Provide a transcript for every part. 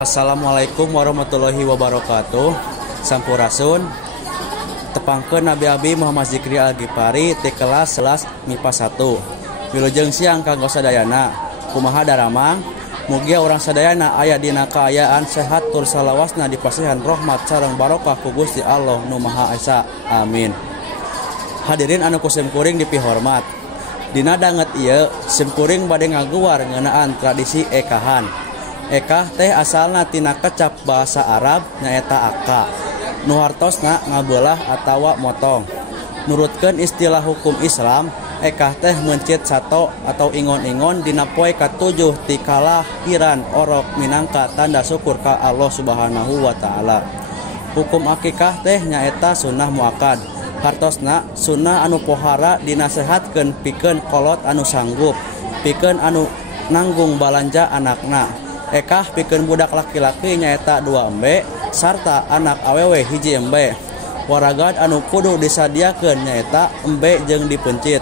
Assalamualaikum warahmatullahi wabarakatuh. Sampurasun. Tepangkeun Nabi Abi Muhammad Zikri Al-Ghifari ti kelas 11 MIPA 1. Wilujeng siang kanggo sadayana. Kumaha daramang? Mugi urang sadayana aya dina kaayaan sehat tur salawasna dipasihan rahmat sareng barokah ku Gusti Allah Nu Maha Esa. Amin. Hadirin anu kusim kuring dipihormat. Dina danget ieu simkuring bade ngaguar ngeunaan tradisi ekahan. Ekah teh asalna tina kecap bahasa Arab nyaeta aka. Nu hartosna ngabeulah atawa motong. Nurutkeun istilah hukum Islam, ekah teh mencit sato atau ingon-ingon dina poe ka-7 ti kalahiran orok minangka tanda syukur ka Allah Subhanahu wa taala. Hukum akikah teh nyaeta sunnah muakkad. Hartosna sunnah anu pohara dinasehatkeun pikeun kolot anu sanggup, pikeun anu nanggung balanja anakna. Ekah pikeun budak laki-laki nyaeta 2 embe sarta anak awewe hiji embe. Waragad anu kudu disadiakeun nyaeta embe jeung dipencit.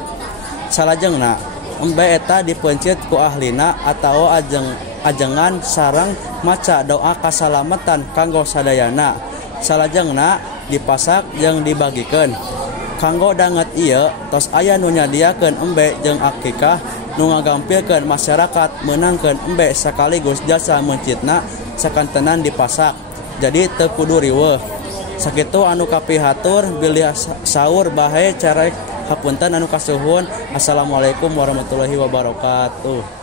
Salajengna embe eta dipencit ku ahlina atawa ajengan sareng maca doa kasalamatan kanggo sadayana. Salajengna dipasak jeung dibagikeun. Kanggo danget ieu tos aya nu nyadiakeun embe jeung akikah nu ngagampilkeun masyarakat meunangkeun embe sakaligus jasa mencitna sakantenan dipasak. Jadi teu kudu riweuh. Sakitu anu kapihatur bilih saur bahe carek hapunten anu kasuhun. Assalamualaikum warahmatullahi wabarakatuh.